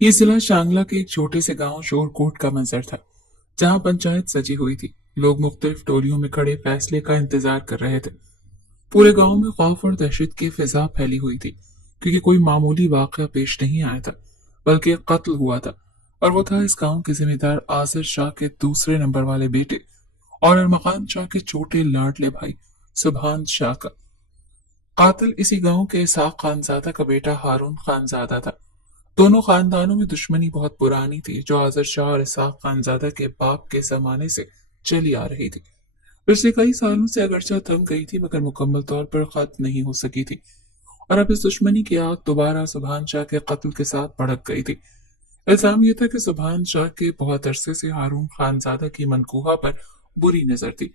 ये जिला शांगला के एक छोटे से गांव शोरकोट का मंजर था, जहां पंचायत सजी हुई थी। लोग मुख्तलिफ टोलियों में खड़े फैसले का इंतजार कर रहे थे। पूरे गांव में खौफ और दहशत की फिजा फैली हुई थी, क्योंकि कोई मामूली वाकया पेश नहीं आया था, बल्कि एक कत्ल हुआ था। और वो था इस गांव के जिम्मेदार आजिर शाह के दूसरे नंबर वाले बेटे और अरमकान शाह के छोटे लाडले भाई सुभान शाह का। कातिल इसी गांव के इसहाक खानजादा का बेटा हारून खानजादा था। दोनों खानदानों में दुश्मनी बहुत पुरानी थी, जो आजर शाह और इसहाक खानजादा के बाप के जमाने से चली आ रही थी। पिछले कई सालों से अगरचा थम गई थी, मगर मुकम्मल तौर पर खत्म नहीं हो सकी थी। और अब इस दुश्मनी की आग दोबारा सुभान शाह के कत्ल के साथ भड़क गई थी। इल्जाम यह था कि सुभान शाह के बहुत अरसे से हारून खानजादा की मनकूहा पर बुरी नजर थी।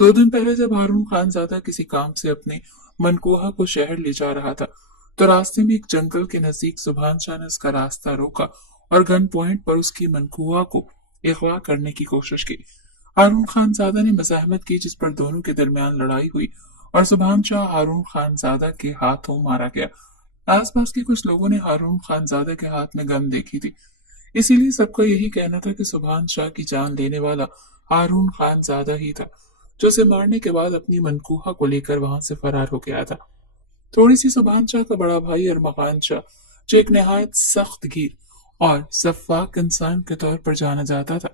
2 दिन पहले जब हारून खानजादा किसी काम से अपने मनकूहा को शहर ले जा रहा था, तो रास्ते में एक जंगल के नजदीक सुभान शाह ने उसका रास्ता रोका और गन पॉइंट पर उसकी मनकूहा को अगवा करने की कोशिश की। हारून खानजादा ने मज़ाहमत की, जिस पर दोनों के दरमियान लड़ाई हुई और सुभान शाह हारून खानजादा के हाथों मारा गया। आसपास के कुछ लोगों ने हारून खानजादा के हाथ में गन देखी थी, इसीलिए सबका यही कहना था कि सुभान शाह की जान लेने वाला हारून खानजादा ही था, जो उसे मारने के बाद अपनी मनकूहा को लेकर वहां से फरार हो गया था। थोड़ी सी सुभान शाह का बड़ा भाई अरमगान शाह, जो एक नहायत सख्त गिर और सफाक इंसान के तौर पर जाना जाता था,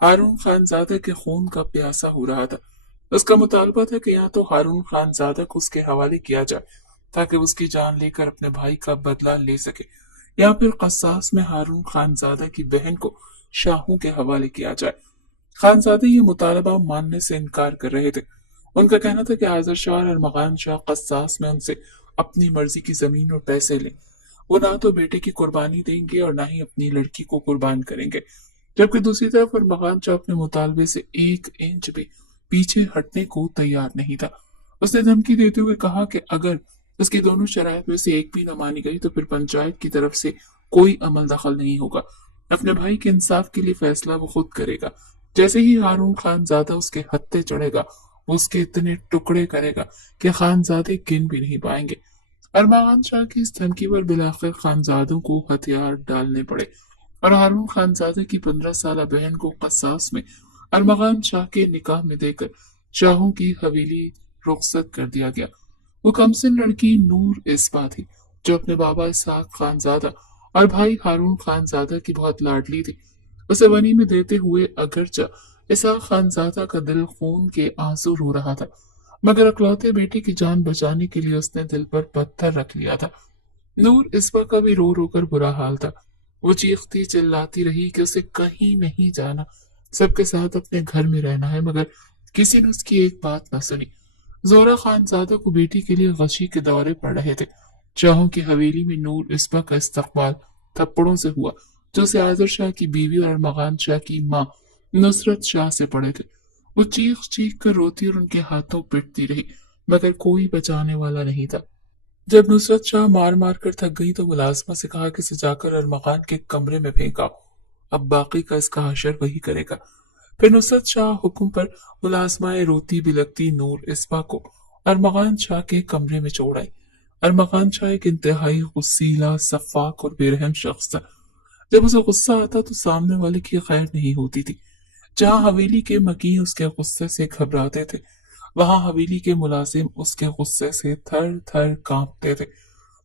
हारून खानजादा के खून का प्यासा हो रहा था। उसका मुतालबा था कि या तो हारून खानजादा को उसके हवाले किया जाए, ताकि उसकी जान लेकर अपने भाई का बदला ले सके, या फिर कसास में हारून खानजादा की बहन को शाहों के हवाले किया जाए। खानजादे ये मुतालबा मानने से इनकार कर रहे थे। उनका कहना था कि आजर शाह और मकान शाह कसास में उनसे अपनी मर्जी की जमीन और पैसे लें। वो ना तो बेटे की कुर्बानी देंगे और ना ही अपनी लड़की को कुर्बान करेंगे। जबकि दूसरी तरफ अरमगान शाह अपने मुतालबे से 1 इंच भी पीछे हटने को तैयार नहीं था। उसने धमकी देते हुए कहा कि अगर उसकी दोनों शराइत में से एक भी न मानी गई, तो फिर पंचायत की तरफ से कोई अमल दखल नहीं होगा। अपने भाई के इंसाफ के लिए फैसला वो खुद करेगा। जैसे ही हारून खानजादा उसके हत्थे चढ़ेगा, वो उसके इतने टुकड़े करेगा कि खानजादे गिन भी नहीं पाएंगे। अरमान शाह की इस धमकी पर बिलाखिर खानजादों को हथियार डालने पड़े और हारून खानजादे की 15 साल बहन को कसास में अरमगान शाह के निकाह में देकर शाहों की हवेली रुखसत कर दिया गया। वो कमसिन लड़की नूर इस्बा थी, जो अपने बाबा इसहाक खानजादा और भाई हारून खानजादा की बहुत लाडली थी। उसे वनी में देते हुए अगरचा इसहाक खानजादा का दिल खून के आंसू रो रहा था, मगर अकलौते बेटे की जान बचाने के लिए उसने दिल पर पत्थर रख लिया था। नूर इस्बा का भी रो रो कर बुरा हाल था। वो चीखती चिल्लाती रही कि उसे कहीं नहीं जाना, सबके साथ अपने घर में रहना है, मगर किसी ने उसकी एक बात न सुनी। जोरा खानजादा को बेटी के लिए गशी के दौरे पड़ रहे थे। शाहों की हवेली में नूर इस्बा का इस्तकबाल थप्पड़ों से हुआ, जो उसे आजर शाह की बीवी और अरमगान शाह की माँ नुसरत शाह से पड़े थे। वो चीख चीख कर रोती और उनके हाथों पिटती रही, मगर कोई बचाने वाला नहीं था। जब नुसरत शाह मार मार कर थक गई, तो मुलाजमा से कहा कि इसे जाकर अरमगान के कमरे में फेंका, अब बाकी का इसका हशर वही करेगा। फिर नुसरत शाह हुक्म पर मुलाजमाए रोती बिलकती नूर इस्बा को अरमगान शाह के कमरे में छोड़ आई। अरमगान शाह एक इंतहाई गुस्सीला, सफाक और बेरहम शख्स था। जब उसे गुस्सा आता तो सामने वाले की खैर नहीं होती थी। जहां हवेली के मकी उसके गुस्से से घबराते थे, वहां हवेली के मुलाजिम उसके गुस्से से थर थर कांपते थे।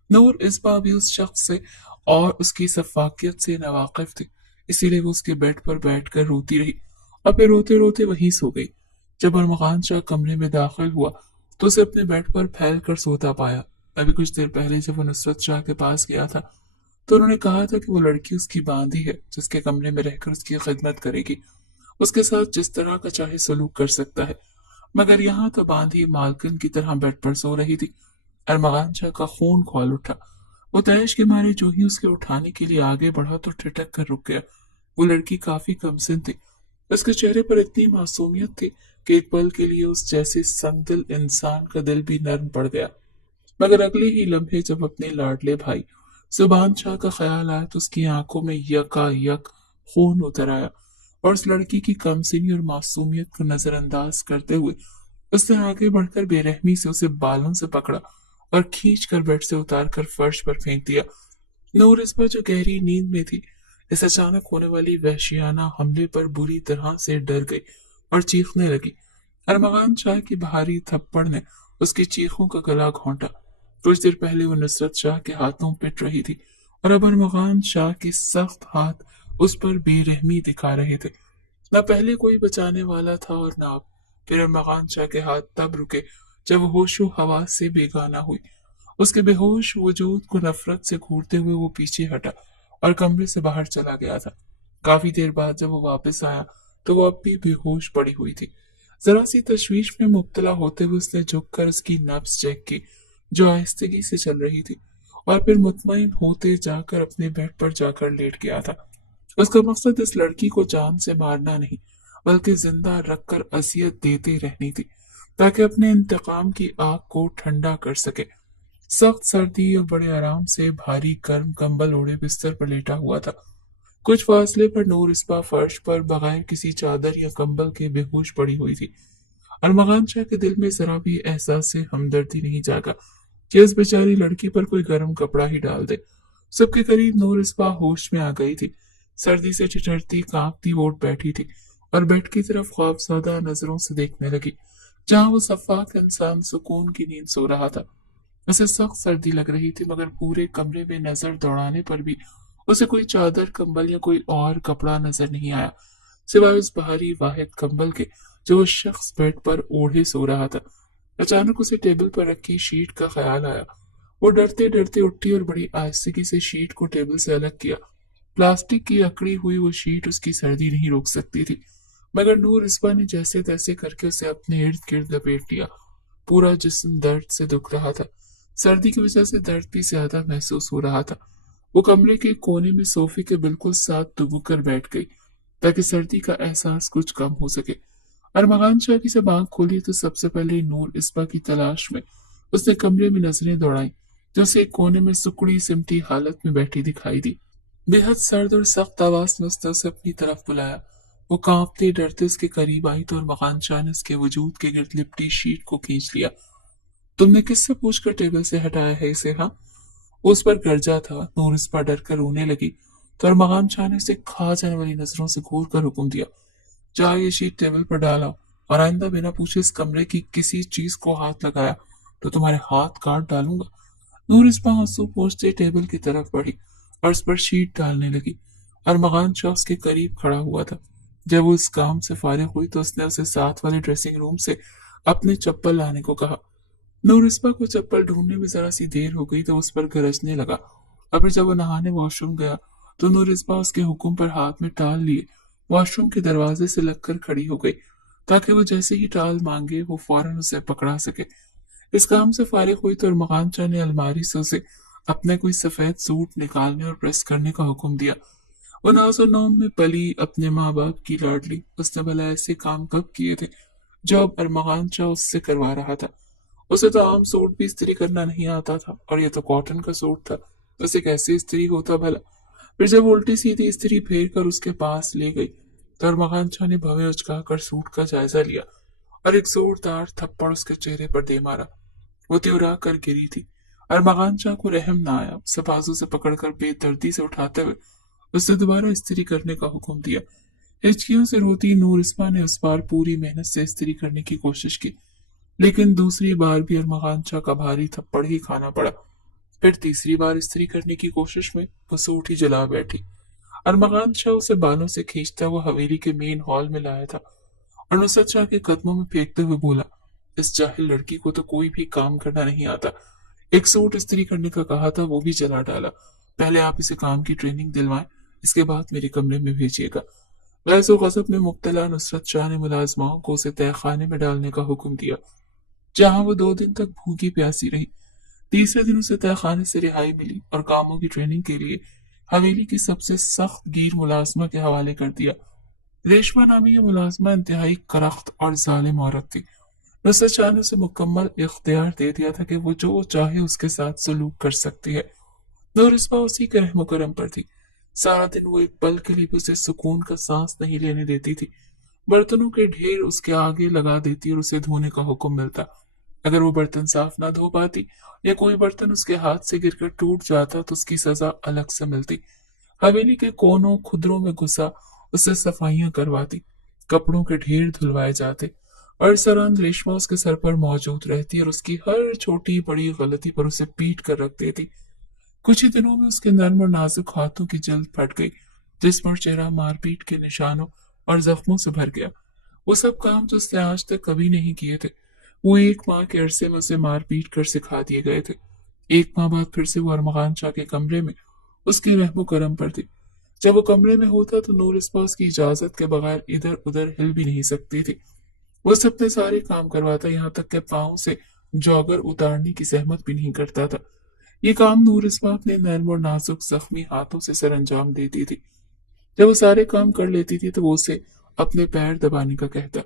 नूर इस्बा भी उस शख्स से और उसकी सफाकियत से नावाकिफ थी, इसीलिए वो उसके बेड पर बैठकर रोती रही और फिर रोते रोते वहीं सो गई। जब अरमगान शाह कमरे में दाखिल हुआ, तो उसे अपने बेड पर फैल कर सोता पाया। अभी कुछ देर पहले जब वो नुसरत शाह के पास गया था, तो उन्होंने कहा था कि वो लड़की उसकी बांदी है, जिसके कमरे में रहकर उसकी खिदमत करेगी, उसके साथ जिस तरह का चाहे सलूक कर सकता है। मगर यहाँ तो बांधी मालकिन की तरह बेड पर सो रही थी। अरमगान शाह का खून खौल उठा। वो तैश के मारे जो ही उसके उठाने के लिए आगे बढ़ा, तो ठिठक कर रुक गया। वो लड़की काफी कमसिन थी। उसके चेहरे पर इतनी मासूमियत थी कि एक पल के लिए उस जैसे संगदिल इंसान का दिल भी नर्म पड़ गया। मगर अगले ही लम्हे जब अपने लाडले भाई सुभान शाह का ख्याल आया, तो उसकी आंखों में यकायक खून उतर आया और उस लड़की की कमसिनी और मासूमियत को नजरअंदाज करते हुए उसने आगे बढ़कर बेरहमी से उसे बालों से पकड़ा और खींच कर बेड से उतार कर फर्श पर फेंक दिया। नूर इस्बा जो गहरी नींद में थी, इस अचानक होने वाली वहशियाना हमले पर बुरी तरह से डर गई और चीखने लगी। अरमगान शाह की भारी थप्पड़ ने उसकी चीखों का गला घोंटा। कुछ देर पहले वो नुसरत शाह के हाथों पिट रही थी और अब अरमगान शाह के सख्त हाथ उस पर बेरहमी दिखा रहे थे। न पहले कोई बचाने वाला था और न अब। फिर अरमगान शाह के हाथ तब रुके जब वो होशो हवास से बेगाना हुई। उसके बेहोश वजूद को नफरत से घूरते हुए वो पीछे हटा और कमरे से बाहर चला गया था। काफी देर बाद जब वो वापस आया तो वो अब भी बेहोश पड़ी हुई थी। जरा सी तशवीश में मुब्तला होते हुए उसने झुककर उसकी नब्ज चेक की, जो आहिस्तगी से चल रही थी, और फिर मुतमईन होते जाकर अपने बेड पर जाकर लेट गया था। उसका मकसद इस लड़की को जान से मारना नहीं, बल्कि जिंदा रखकर असियत देते रहनी थी, ताकि अपने इंतकाम की आग को ठंडा कर सके। सख्त सर्दी और बड़े आराम से भारी गर्म कंबल ओढ़े बिस्तर पर लेटा हुआ था। कुछ फासले पर नूर इस्पा फर्श पर बगैर किसी चादर या कंबल के बेहोश पड़ी हुई थी। अरमगान शाह के दिल में जरा भी एहसास से हमदर्दी नहीं जागा कि उस बेचारी लड़की पर कोई गर्म कपड़ा ही डाल दे। सबके करीब नूर इस्पा होश में आ गई थी। सर्दी से ठिठुरती कांपती वो उठ बैठी थी और बेड की तरफ खौफजदा नजरों से देखने लगी, जहां वो सफाक इंसान सुकून की नींद सो रहा था। उसे सख्त सर्दी लग रही थी, मगर पूरे कमरे में नजर दौड़ाने पर भी उसे कोई चादर कंबल या कोई और कपड़ा नजर नहीं आया, सिवाय उस भारी वाहिद कंबल के जो उस शख्स बेड पर ओढ़े सो रहा था। अचानक उसे टेबल पर रखी शीट का ख्याल आया। वो डरते डरते उठी और बड़ी आहिस्तगी से शीट को टेबल से अलग किया। प्लास्टिक की अकड़ी हुई वो शीट उसकी सर्दी नहीं रोक सकती थी, मगर नूर इस्बा ने जैसे तैसे करके उसे अपने इर्द गिर्द लपेट लिया। पूरा जिस्म दर्द से दुख रहा था। सर्दी की वजह से दर्द भी ज्यादा महसूस हो रहा था। वो कमरे के कोने में सोफे के बिल्कुल साथ दुबक कर बैठ गई, ताकि सर्दी का एहसास कुछ कम हो सके। अरमगान शाह की जब आंख खोली तो सबसे पहले नूर इस्बा की तलाश में उसने कमरे में नजरें दौड़ाई, जो उसे एक कोने में सुकड़ी सिमटी हालत में बैठी दिखाई दी। बेहद सर्द और सख्त आवाज में उसने उसे अपनी तरफ बुलाया। वो कांपते डरते उसके करीब आई तो अरमगान शाह ने उसके वजूद के गिर्द लिपटी शीट को खींच लिया। तुमने किससे पूछकर टेबल से हटाया है इसे? हाँ, उस पर गरजा था। नूर इस पर डर कर रोने लगी तो अरमगान शाह ने उसे खा जाने वाली नजरों से घूर कर हुक्म दिया, चाहे ये शीट टेबल पर डाला और आइंदा बिना पूछे इस कमरे की किसी चीज को हाथ लगाया तो तुम्हारे हाथ काट डालूंगा। नूर इस पर आंसू पोंछते टेबल की तरफ बढ़ी और उस पर शीट डालने लगी। अरमगान शाह उसके करीब खड़ा हुआ था। जब वो इस काम से फारिग हुई तो उसने उसे साथ वाले ड्रेसिंग रूम से अपने चप्पल लाने को कहा। नूरिस्पा को चप्पल ढूंढने में जरा सी देर हो गई तो उस पर गरजने लगा, और फिर जब वो नहाने वॉशरूम गया तो नूरिस्पा उसके हुक्म पर हाथ में टाल लिए वॉशरूम के दरवाजे से लगकर खड़ी हो गई, ताकि वो जैसे ही टाल मांगे वो फौरन उसे पकड़ा सके। इस काम से फारिग हुई तो अरमगान शाह ने अलमारी से उसे अपना कोई सफेद सूट निकालने और प्रेस करने का हुक्म दिया। वो नाज़ो नौम में पली अपने माँ बाप की लाडली, उसने भला ऐसे काम कब किए थे जो अब अरमगान शाह उससे करवा रहा था। उसे तो आम सूट भी इस्त्री करना नहीं आता था, और ये तो कॉटन का सूट था, उसे कैसे इस्त्री होता भला। फिर जब उल्टी सीधी इस्त्री फेर कर उसके पास ले गई तो अरमगान शाह ने भवें उचका कर सूट का जायजा लिया और एक जोरदार थप्पड़ उसके चेहरे पर दे मारा। वो त्योरा कर गिरी थी। अरमगान शाह को रहम ना आया। उसे बाजू से पकड़कर बेदर्दी से उठाते हुए उसने दोबारा इस्त्री करने का हुक्म दिया। हिचकियों से रोती नूर इस्मा ने उस बार पूरी मेहनत से इस्त्री करने की कोशिश की, लेकिन दूसरी बार भी अरमगान शाह का भारी थप्पड़ ही खाना पड़ा। फिर तीसरी बार इस्त्री करने की कोशिश में वो सूट ही जला बैठी। अरमगान शाह उसे बालों से खींचता वो हवेली के मेन हॉल में लाया था और नुसरत शाह के कदमों में फेंकते हुए बोला, इस जाहिल लड़की को तो कोई भी काम करना नहीं आता। एक सूट इस्त्री करने का कहा था, वो भी जला डाला। पहले आप इसे काम की ट्रेनिंग दिलवाएं, इसके बाद मेरे कमरे में भेजिएगा। गैस और गजब में मुब्तला नुसरत शाह ने मुलाजमाओं को उसे तहखाने में डालने का हुक्म दिया, जहां वो 2 दिन तक भूखी प्यासी रही। तीसरे दिन उसे तहखाने से रिहाई मिली और कामों की ट्रेनिंग के लिए हवेली की सबसे सख्त गीर मुलाजमा के हवाले कर दिया। रेशमा नामी ये मुलाजमा इंतहाई करख्त और जालिम औरत थी। नुसरत शाह ने उसे मुकम्मल इख्तियार दे दिया था कि वो जो चाहे उसके साथ सलूक कर सकती है। नूरिस्मा उसी के रहम करम पर थी। सारा दिन वो एक पल के लिए भी उसे सुकून का सांस नहीं लेने देती थी। बर्तनों के ढेर उसके आगे लगा देती और उसे धोने का हुक्म मिलता। अगर वो बर्तन साफ ना धो पाती या कोई बर्तन उसके हाथ से गिरकर टूट जाता तो उसकी सजा अलग से मिलती। हवेली के कोनों खुदरों में घुसा उससे सफाइयां करवाती, कपड़ों के ढेर धुलवाए जाते और सरंद रेशमा उसके सर पर मौजूद रहती और उसकी हर छोटी बड़ी गलती पर उसे पीट कर रख देती। कुछ ही दिनों में उसके नर्म और नाजुक हाथों की जल्द फट गई, जिस पर चेहरा मारपीट के निशानों और जख्मों से भर गया। वो सब काम जो उसने आज तक कभी नहीं किए थे, वो एक माह के अरसे में उसे मार पीट कर सिखा दिए गए थे। एक माह बाद फिर से वो अरमगान शाह के कमरे में उसके रहमो करम पर थी। जब वो कमरे में होता तो नूर इस पास की इजाजत के बगैर इधर उधर हिल भी नहीं सकती थी। वो अपने सारे काम करवाता, यहाँ तक के पाँव से जॉगर उतारने की सहमत भी नहीं करता था। ये काम नूर इस्मा अपने नर्म और नाजुक जख्मी हाथों से सर अंजाम देती थी। जब वो सारे काम कर लेती थी तो वो उसे अपने पैर दबाने का कहता।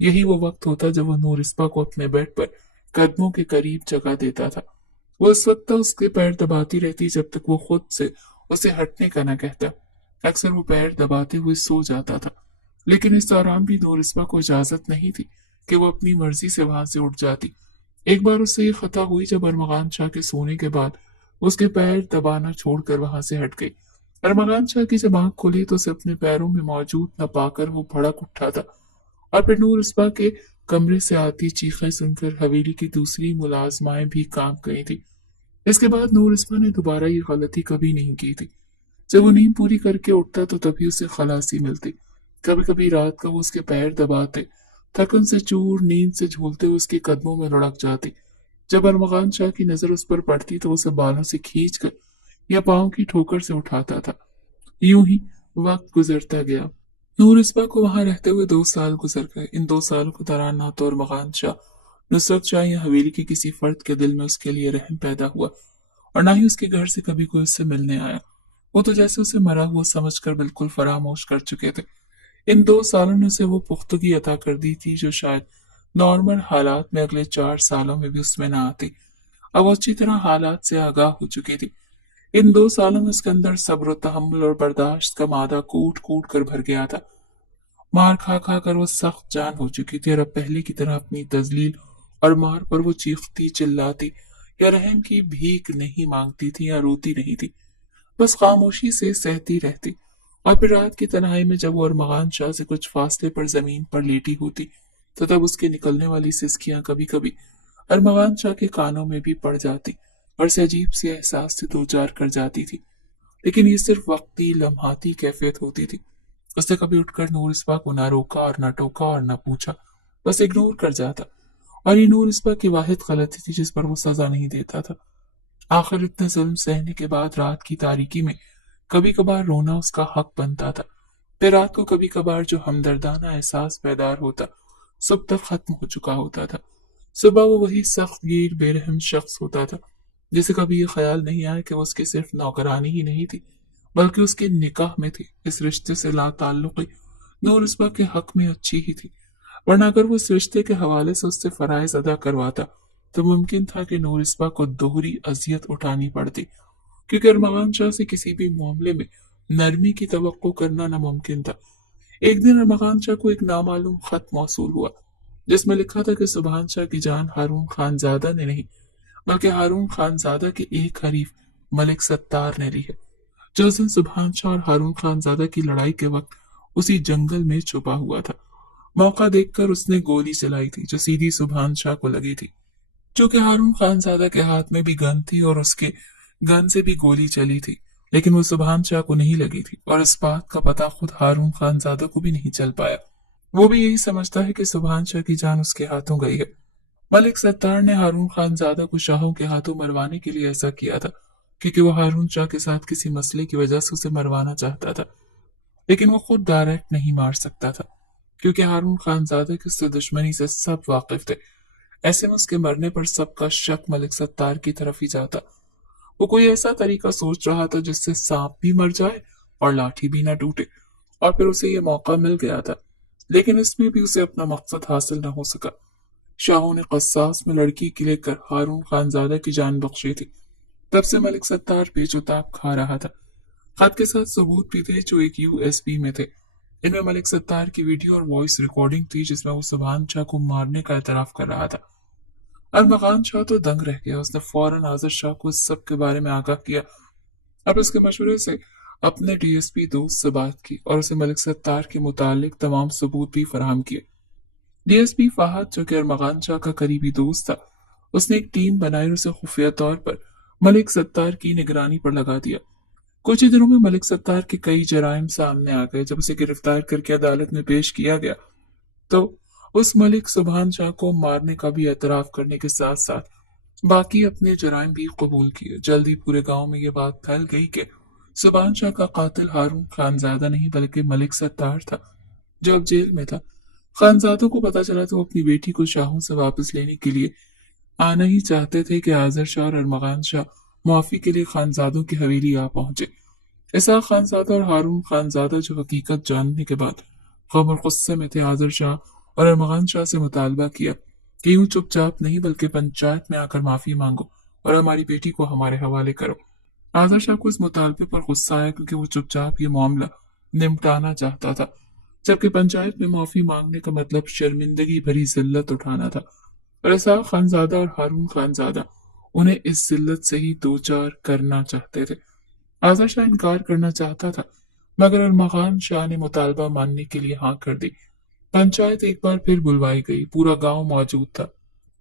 यही वो वक्त होता जब वो नूर इस्मा को अपने बेड पर कदमों के करीब जगह देता था। वो उस वक्त तक उसके पैर दबाती रहती जब तक वो खुद से उसे हटने का न कहता। अक्सर वो पैर दबाते हुए सो जाता था, लेकिन इस दौरान भी नूर इस्मा को इजाजत नहीं थी कि वो अपनी मर्जी से वहां से उठ जाती। एक बार उससे ये खता हुई जब अरमगान शाह के सोने के बाद उसके पैर दबाना छोड़कर वहां से हट गई। अरमगान शाह की जब आंख खोली तो उसे अपने पैरों में मौजूद न पाकर वो भड़क उठा था और फिर नूर इस्मा के कमरे से आती चीखें सुनकर हवेली की दूसरी मुलाजमाएं भी कांप गई थी। इसके बाद नूर इस्मा ने दोबारा ये गलती कभी नहीं की थी। जब वो नींद पूरी करके उठता तो तभी उसे खलासी मिलती। कभी कभी रात को वो उसके पैर दबाते, थकन से चूर नींद से झूलते हुए उसके कदमों में लुढ़क जाती। जब अरमगान शाह की नजर उस पर पड़ती तो उसे बालों से खींच कर या पाँव की ठोकर से उठाता था। यूं ही वक्त गुजरता गया। नूर इस्बा को वहां रहते हुए 2 साल गुजर गए। इन 2 सालों के दौरान ना तो अरमगान शाह, नुसरत शाह या हवेली के किसी फर्द के दिल में उसके लिए रहम पैदा हुआ और ना ही उसके घर से कभी कोई उससे मिलने आया। वो तो जैसे उसे मरा हुआ समझकर बिल्कुल फरामोश कर चुके थे। इन 2 सालों ने उसे वो पुख्तगी अता कर दी थी जो शायद नॉर्मल हालात में अगले 4 सालों में भी उसमें ना आती। अब वो अच्छी तरह हालात से आगाह हो चुकी थी। इन 2 सालों में उसके अंदर सब्र, तहम्मुल और बर्दाश्त का मादा कूट कूट कर भर गया था। मार खा खा कर वो सख्त जान हो चुकी थी और अब पहले की तरह अपनी तजलील और मार पर वो चीखती चिल्लाती या रहम की भीख नहीं मांगती थी या रोती नहीं थी। बस खामोशी से सहती रहती। और फिर रात की तन्हाई में जब वो अरमगान शाह से कुछ फासले पर जमीन पर लेटी होती तो तब उसके निकलने वाली सिसकियां कभी कभी अरमगान शाह के कानों में भी पड़ जाती और से अजीब से एहसास से दो चार कर जाती थी। लेकिन ये सिर्फ वक्ती लम्हाती कैफियत होती थी। उसने कभी उठकर नूर इस्बा को ना रोका और ना टोका और ना पूछा, बस इग्नोर कर जाता। और ये नूर इस्बा की वाहिद गलती थी जिस पर वो सजा नहीं देता था। आखिर इतने जुल्म सहने के बाद रात की तारीकी में कभी कभार रोना उसका हक बनता था। फिर रात को कभी कभार जो हमदर्दाना एहसास बेदार होता सुबह तक खत्म हो चुका होता था। सुबह वो वही सख्त गिर बेरहम शख्स होता था जिसे कभी ये ख्याल नहीं आया कि वो उसकी सिर्फ नौकरानी ही नहीं थी बल्कि उसके निकाह में थी। इस रिश्ते से ला ताल्लुकी नूर उसबा के हक में अच्छी ही थी, वरना अगर वो इस रिश्ते के हवाले से उससे फराइज अदा करवाता तो मुमकिन था कि नूर इसबा को दोहरी अजियत उठानी पड़ती, क्योंकि अरमगान शाह से किसी भी मामले में नरमी की तवक्को करना नामुमकिन था। एक दिन अरमगान शाह को एक नामालूम खत मौसूल हुआ जिसमें लिखा था कि सुभान शाह की जान हारून खानजादा ने नहीं बल्कि हारून खानजादा के एक हरीफ मलिक सत्तार ने ली है, जो उस दिन सुभान शाह और हारून खानजादा की लड़ाई के वक्त उसी जंगल में छुपा हुआ था। मौका देखकर उसने गोली चलाई थी जो सीधी सुभान शाह को लगी थी। चूंकि हारून खानजादा के हाथ में भी गन थी और उसके गन से भी गोली चली थी, लेकिन वो सुभान शाह को नहीं लगी थी और इस बात का पता खुद हारून खानजादा को भी नहीं चल पाया। वो भी यही समझता है कि सुभान शाह की जान उसके हाथों गई है। मलिक सत्तार ने हारून खानजादा को शाहों के हाथों मरवाने के लिए ऐसा किया था क्योंकि वो हारून शाह के साथ किसी मसले की वजह से उसे मरवाना चाहता था, लेकिन वो खुद डायरेक्ट नहीं मार सकता था क्योंकि हारून खानजादा की उससे दुश्मनी से सब वाकिफ थे। ऐसे में उसके मरने पर सबका शक मलिक सत्तार की तरफ ही जाता। वो कोई ऐसा तरीका सोच रहा था जिससे सांप भी मर जाए और लाठी भी ना टूटे, और फिर उसे ये मौका मिल गया था, लेकिन इसमें भी उसे अपना मकसद हासिल न हो सका। शाहों ने कस्सास में लड़की के लेकर हारून खानजादा की जान बख्शी थी। तब से मलिक सत्तार बेचुताब खा रहा था। खत के साथ सबूत भी थे जो एक यूएसबी में थे। इनमें मलिक सत्तार की वीडियो और वॉइस रिकॉर्डिंग थी जिसमें वो सुभान शाह को मारने का एतराफ कर रहा था। अरमगान शाह तो दंग रह गया। उसने फौरन आजर शाह को इस सब के बारे में आगाह किया। अब उसके मशवरे से अपने डीएसपी दोस्त से बात की और उसे मलिक सत्तार के मुतालिक तमाम सबूत भी फराहम किए। डीएसपी फहद, जो कि अरमगान शाह का करीबी दोस्त था, उसने एक टीम बनाई और उसे खुफिया तौर पर मलिक सत्तार की निगरानी पर लगा दिया। कुछ ही दिनों में मलिक सत्तार के कई जराइम सामने आ गए। जब उसे गिरफ्तार करके अदालत में पेश किया गया तो उस मलिक सुभान शाह को मारने का भी एतराफ करने के साथ साथ बाकी अपने जराइम भी कबूल किए। जल्दी पूरे गांव में ये बात फैल गई कि सुभान शाह का कातिल हारून खानजादा नहीं बल्कि मलिक सत्तार था, जो अब जेल में था। खानजादों को पता चला तो वो अपनी बेटी को शाहों से वापस लेने के लिए आना ही चाहते थे कि आजर शाह और अरमगान शाह मुआफी के लिए खानजादों की हवेली आ पहुंचे। इसहाक खानजादा और हारून खानजादा, जो हकीकत जानने के बाद गम और गुस्से में थे, आजर शाह और अरमगान शाह से मुतालबा किया कि यूं चुपचाप नहीं बल्कि पंचायत में आकर माफी मांगो और हमारी बेटी को हमारे हवाले करो। आजर शाह को इस मुतालबे पर गुस्सा आया क्योंकि वो चुपचाप ये मामला निपटाना चाहता था, जबकि पंचायत में माफी मांगने का मतलब शर्मिंदगी भरी जिल्लत उठाना था। और इसहाक खानजादा और हारून खानजादा उन्हें इस जिल्लत से ही दो चार करना चाहते थे। आजर शाह इनकार करना चाहता था, मगर अरमगान शाह ने मुतालबा मानने के लिए हाँ कर दी। पंचायत एक बार फिर बुलवाई गई। पूरा गांव मौजूद था।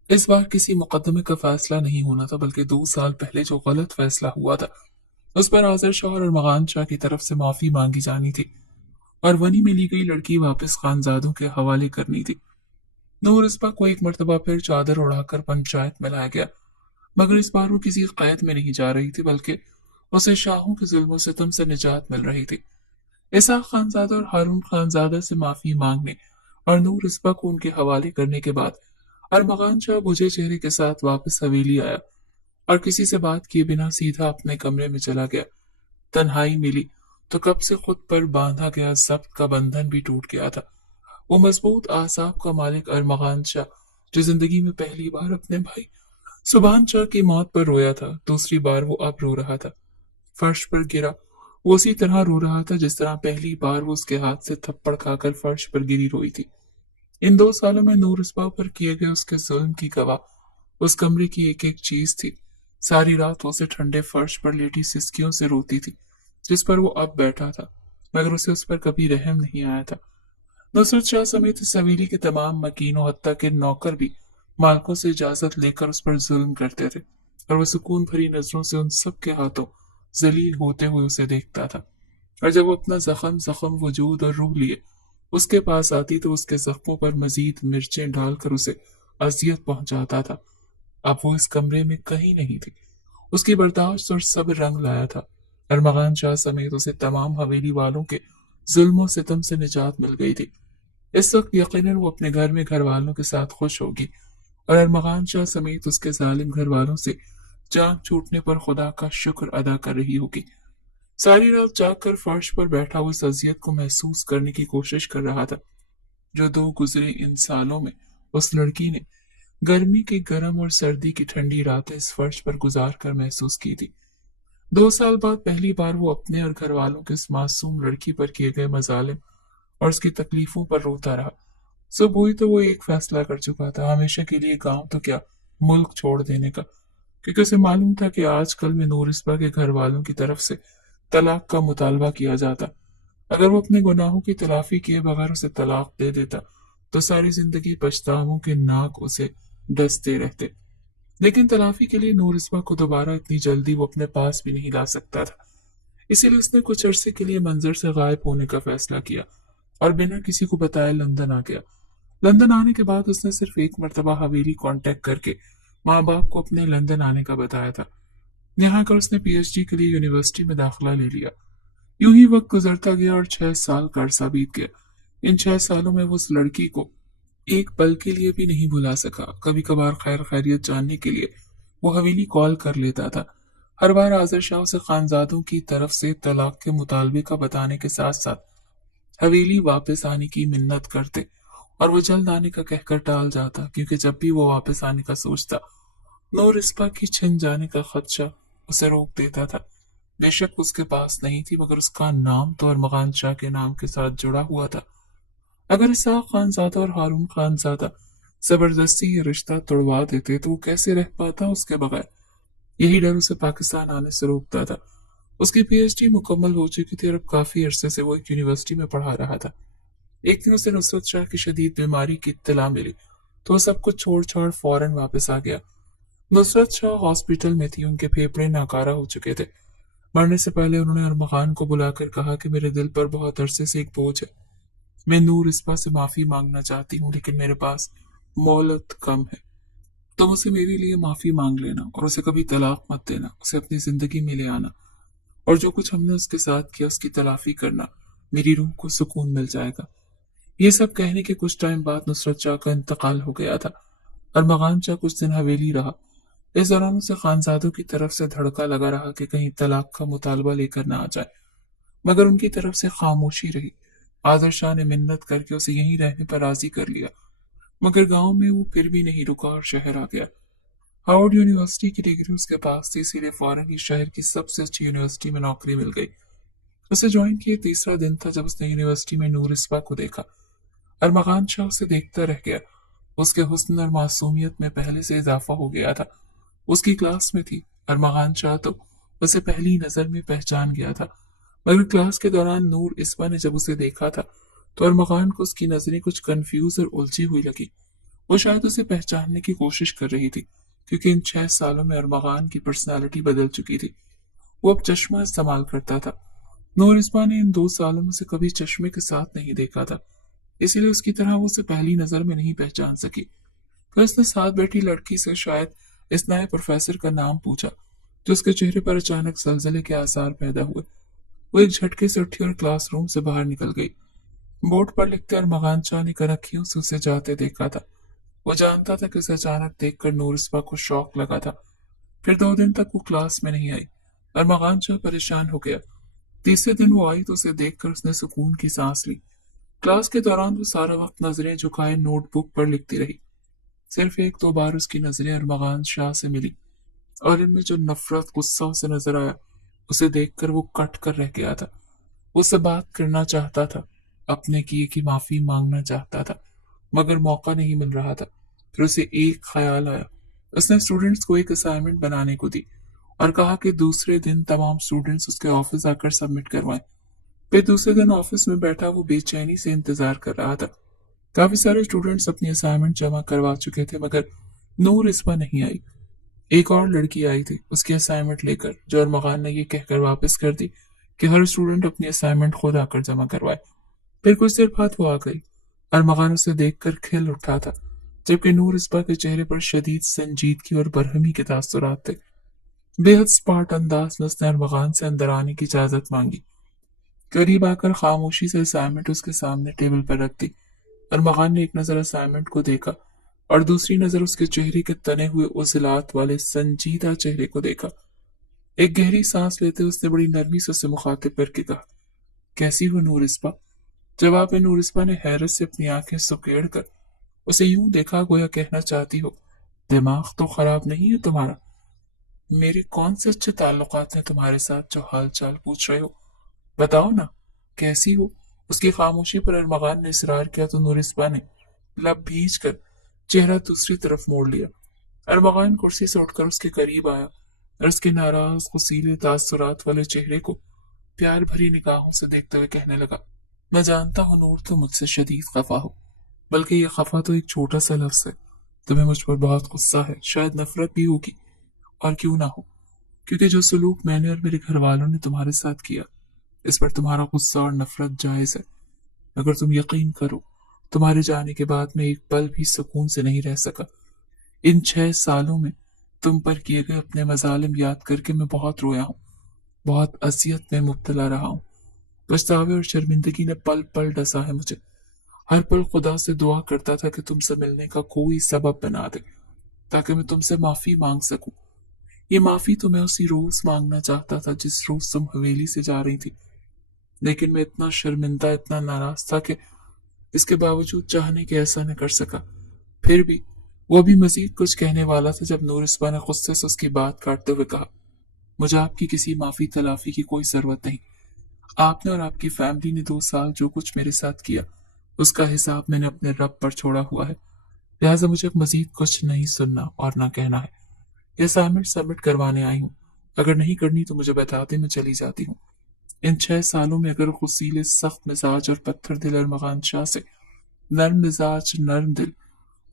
इस बार किसी मुकदमे का फैसला नहीं होना था, बल्कि 2 साल पहले जो गलत फैसला हुआ था उस पर आजर शाह और अरमगान शाह की तरफ से माफी मांगी जानी थी और वनी में ली गई लड़की वापस खानजादों के हवाले करनी थी। नूर इस्बा को एक मर्तबा फिर चादर उड़ाकर पंचायत में लाया गया, मगर इस बार वो किसी कैद में नहीं जा रही थी, बल्कि उसे शाहों के जुल्म सितम से निजात मिल रही थी। इसहाक खानजादा और हारून खानजादा से माफी मांगने और नूर इस्बा को उनके हवाले करने के बाद अरमगान शाह बुझे चेहरे के साथ वापस हवेली आया और किसी से बात किए बिना सीधा अपने कमरे में चला गया। तन्हाई मिली तो कब से खुद पर बांधा गया जब्त का बंधन भी टूट गया था। वो मजबूत आसाब का मालिक अरमगान शाह, जो जिंदगी में पहली बार अपने भाई सुभान शाह की मौत पर रोया था, दूसरी बार वो अब रो रहा था। फर्श पर गिरा। वो उसी तरह रो रहा था जिस तरह पहली बार वो उसके हाथ से थप्पड़ खाकर फर्श पर गिरी रोई थी। इन 2 सालों में नूर इस्बा पर किए गए उसके जुल्म की गवाह उस कमरे की एक एक चीज थी। सारी रात वो उसे ठंडे फर्श पर लेटी सिसकियों से रोती थी, जिस पर वो अब बैठा था, मगर उसे उस पर कभी रहम नहीं आया था। नुसरत शाह समेत इस हवेली के तमाम मकीनों हत्ता के नौकर भी मालकों से इजाजत लेकर उस पर जुल्म करते थे और वह सुकून भरी नजरों से उन सब के हाथों जलील होते हुए उसे देखता था। और जब वो अपना जख्म वजूद और रूह लिए उसके पास आती तो उसके जख्मों पर मजीद मिर्चें डालकर उसे अजियत पहुंचाता था। अब वो इस कमरे में कहीं नहीं थी। उसकी बर्दाश्त और सब्र रंग लाया था। अरमगान शाह समेत उसे तमाम हवेली वालों के जुल्म सितम से निजात मिल गई थी। इस वक्त यकीनन वो अपने घर में घर वालों के साथ खुश होगी और अरमगान शाह समेत उसके जालिम घर वालों से जान छूटने पर खुदा का शुक्र अदा कर रही होगी। सारी रात जागकर फर्श पर बैठा उस अजियत को महसूस करने की कोशिश कर रहा था जो 2 गुजरे इन सालों में उस लड़की ने गर्मी की गर्म और सर्दी की ठंडी रातें इस फर्श पर गुजार कर महसूस की थी। 2 साल बाद पहली बार वो अपने और घर वालों के इस मासूम लड़की पर किए गए मजालिम और उसकी तकलीफों पर रोता रहा। सुबह हुई तो वो एक फैसला कर चुका था, हमेशा के लिए गांव तो क्या मुल्क छोड़ देने का, क्योंकि उसे मालूम था कि आजकल में नूर इस्बा के घर वालों की तरफ से तलाक का मुतालबा किया जाता। अगर वो अपने गुनाहों की तलाफी किए बगैर उसे तलाक दे देता तो सारी जिंदगी पछतावों के नाक उसे डसते रहते। लेकिन तलाफी के लिए नूर इस्बा को दोबारा इतनी जल्दी वो अपने पास भी नहीं ला सकता था। इसीलिए उसने कुछ अरसे के लिए मंजर से गायब होने का फैसला किया और बिना किसी को बताए लंदन आ गया। लंदन आने के बाद उसने सिर्फ एक मरतबा हवेली कांटेक्ट करके माँ बाप को अपने लंदन आने का बताया था। यहाँ आकर उसने पीएचडी के लिए यूनिवर्सिटी में दाखिला ले लिया। यूं ही वक्त गुजरता गया और 6 साल का अरसा बीत गया। इन 6 सालों में वो उस लड़की को एक पल के लिए भी नहीं भुला सका। कभी कभार खैर खैरियत जानने के लिए वो हवेली कॉल कर लेता था। हर बार आजर शाह उसे खानजादों की तरफ से तलाक के मुतालबे का बताने के साथ साथ हवेली वापस आने की मिन्नत करते और वो जल्द आने का कहकर टाल जाता, क्योंकि जब भी वो वापस आने का सोचता नूर इस्बा की छिन जाने का खदशा उसे रोक देता था। बेशक उसके पास नहीं थी, मगर उसका नाम तो अरमगान शाह के नाम के साथ जुड़ा हुआ था। अगर इसहाक खानजादा और हारून खानजादा जबरदस्ती ये रिश्ता तोड़वा देते तो वो कैसे रह पाता उसके बगैर। यही डर उसे पाकिस्तान आने से रोकता था। उसकी पीएचडी मुकम्मल हो चुकी थी और अब काफी अरसे से वो एक यूनिवर्सिटी में पढ़ा रहा था। एक दिन उसे नुसरत शाह की शदीद बीमारी की इत्तला मिली तो वो सब कुछ छोड़ छाड़ फौरन वापस आ गया। नुसरत शाह हॉस्पिटल में थी, उनके फेफड़े नाकारा हो चुके थे। मरने से पहले उन्होंने अरमगान को बुलाकर कहा कि मेरे दिल पर बहुत अरसे से एक बोझ है। मैं नूर इस्पा से माफी मांगना चाहती हूँ, लेकिन मेरे पास मोहलत कम है। तुम उसे मेरे लिए माफी मांग लेना और उसे कभी तलाक मत देना, उसे अपनी जिंदगी में ले आना और जो कुछ हमने उसके साथ किया उसकी तलाफी करना। मेरी रूह को सुकून मिल जाएगा। ये सब कहने के कुछ टाइम बाद नुसरत शाह का इंतकाल हो गया था। अरमगान शाह कुछ दिन हवेली रहा। इस दौरान उसे खानजादों की तरफ से धड़का लगा रहा कि कहीं तलाक का मुतालबा लेकर ना आ जाए, मगर उनकी तरफ से खामोशी रही। आदर शाह ने मिन्नत करके उसे यहीं रहने पर राजी कर लिया, मगर गांव में वो फिर भी नहीं रुका और शहर आ गया। हार्वर्ड यूनिवर्सिटी की डिग्री उसके पास थी, इसीलिए फौरन ही शहर की सबसे अच्छी यूनिवर्सिटी में नौकरी मिल गई। उसे ज्वाइन किए तीसरा दिन था जब उसने यूनिवर्सिटी में नूर इस्पा को देखा। अरमगान शाह उसे देखता रह गया। उसके हुस्न और मासूमियत में पहले से इजाफा हो गया था। उसकी क्लास में थी। अरमगान शाह तो उसे पहली नजर में पहचान गया था, मगर क्लास के दौरान नूर इस्पा ने जब उसे देखा था तो अरमगान को उसकी नजरें कुछ कंफ्यूज और उलझी हुई लगी। वो शायद उसे पहचानने की कोशिश कर रही थी, क्योंकि इन 6 सालों में अरमगान की पर्सनालिटी बदल चुकी थी। वो अब चश्मा इस्तेमाल करता था। नूर इस्पा ने इन 2 सालों में से कभी चश्मे के साथ नहीं देखा था, इसीलिए उसकी तरह वो उसे पहली नजर में नहीं पहचान सकी। फिर उसने साथ बैठी लड़की से शायद इस नए प्रोफेसर का नाम पूछा, जो उसके चेहरे पर अचानक जलजले के आसार पैदा हुए। वो एक झटके से उठी और क्लासरूम से बाहर निकल गई। बोर्ड पर लिखते अरमगान शाह ने कनखियों से उसे जाते देखा था। वो जानता था कि उसे अचानक देखकर नूर इस्पा को शौक लगा था। फिर 2 दिन तक वो क्लास में नहीं आई। अरमगान शाह परेशान हो गया। तीसरे दिन वो आई तो उसे देखकर उसने सुकून की सांस ली। क्लास के दौरान वो सारा वक्त नजरें झुकाए नोटबुक पर लिखती रही। सिर्फ 1-2 बार उसकी नजरें अरमगान शाह से मिली और इनमें जो नफरत गुस्सा उसे नजर आया, उसे देखकर वो कट कर रह गया था। उससे बात करना चाहता था, अपने किए की माफी मांगना चाहता था, मगर मौका नहीं मिल रहा था। फिर उसे एक ख्याल आया। उसने स्टूडेंट्स को एक असाइनमेंट बनाने को दी और कहा कि दूसरे दिन तमाम स्टूडेंट्स उसके ऑफिस आकर सबमिट करवाएं। फिर दूसरे दिन ऑफिस में बैठा वो बेचैनी से इंतजार कर रहा था। काफी सारे स्टूडेंट्स अपनी असाइनमेंट जमा करवा चुके थे, मगर नूर इस पर नहीं आई। एक और लड़की आई थी उसकी असाइनमेंट लेकर, जो अरमगान ने ये कहकर वापस कर दी कि हर स्टूडेंट अपनी असाइनमेंट खुद आकर जमा करवाए। फिर कुछ देर बाद वो आ गई। अरमगान उसे देखकर खिल उठा था, जबकि नूर इस्पा के चेहरे पर शदीद संजीदगी और बरहमी के तासुरात थे। बेहद स्पार्ट अंदाज में उसने अरमगान से अंदर आने की इजाजत मांगी। करीब आकर खामोशी से असाइनमेंट उसके सामने टेबल पर रख दी। अरमगान ने एक नजर असाइनमेंट को देखा और दूसरी नजर उसके चेहरे के तने हुए उजलात वाले संजीदा चेहरे को देखा। एक गहरी सांस लेते उसने बड़ी नरमी से उसे मुखातिब करके कहा, कैसी हो नूर इस्पा? जवाब में नूर इस्पा ने हैरत से अपनी आंखें सुकेड़ कर उसे यूं देखा गोया कहना चाहती हो, दिमाग तो खराब नहीं है तुम्हारा? मेरे कौन से अच्छे ताल्लुकात हैं तुम्हारे साथ जो हाल चाल पूछ रहे हो? बताओ ना, कैसी हो? उसकी खामोशी पर अरमगान ने इसरार किया तो नूरिस्बा ने लब भींच कर चेहरा दूसरी तरफ मोड़ लिया। अरमगान कुर्सी से उठकर उसके करीब आया और उसके नाराज गुस्सीले तासुरात वाले चेहरे को प्यार भरी निगाहों से देखते हुए कहने लगा, मैं जानता हूँ नूर, तुम मुझसे शदीद खफा हो, बल्कि ये खफा तो एक छोटा सा लफ्ज है। तुम्हें मुझ पर बहुत गुस्सा है, शायद नफरत भी होगी, और क्यों ना हो, क्योंकि जो सलूक मैंने और मेरे घर वालों ने तुम्हारे साथ किया, इस पर तुम्हारा गुस्सा और नफरत जायज है। अगर तुम यकीन करो, तुम्हारे जाने के बाद मैं एक पल भी सुकून से नहीं रह सका। इन 6 सालों में तुम पर किए गए अपने मजालिम याद करके मैं बहुत रोया हूँ, बहुत अजियत में मुब्तला रहा हूँ। पछतावे और शर्मिंदगी ने पल पल डसा है मुझे। हर पल खुदा से दुआ करता था कि तुमसे मिलने का कोई सबब बना दे, ताकि मैं तुमसे माफी मांग सकूं। ये माफी तो मैं उसी रोज मांगना चाहता था जिस रोज तुम हवेली से जा रही थी, लेकिन मैं इतना शर्मिंदा, इतना नाराज था कि इसके बावजूद चाहने के ऐसा न कर सका। फिर भी वो भी मजीद कुछ कहने वाला था जब नूरिस्बा ने गुस्से से उसकी बात काटते हुए कहा, मुझे आपकी किसी माफी तलाफी की कोई जरूरत नहीं। आपने और आपकी फैमिली ने 2 साल जो कुछ मेरे साथ किया, उसका हिसाब मैंने अपने रब पर छोड़ा हुआ है। लिहाजा मुझे मजीद कुछ नहीं सुनना और ना कहना है। ये असाइनमेंट सबमिट करवाने आई हूँ अगर नहीं करनी तो मुझे बता दे, मैं चली जाती हूँ। इन 6 सालों में अगर गुस्सीले सख्त मिजाज और पत्थर दिल अरमगान शाह से नर्म मिजाज, नर्म दिल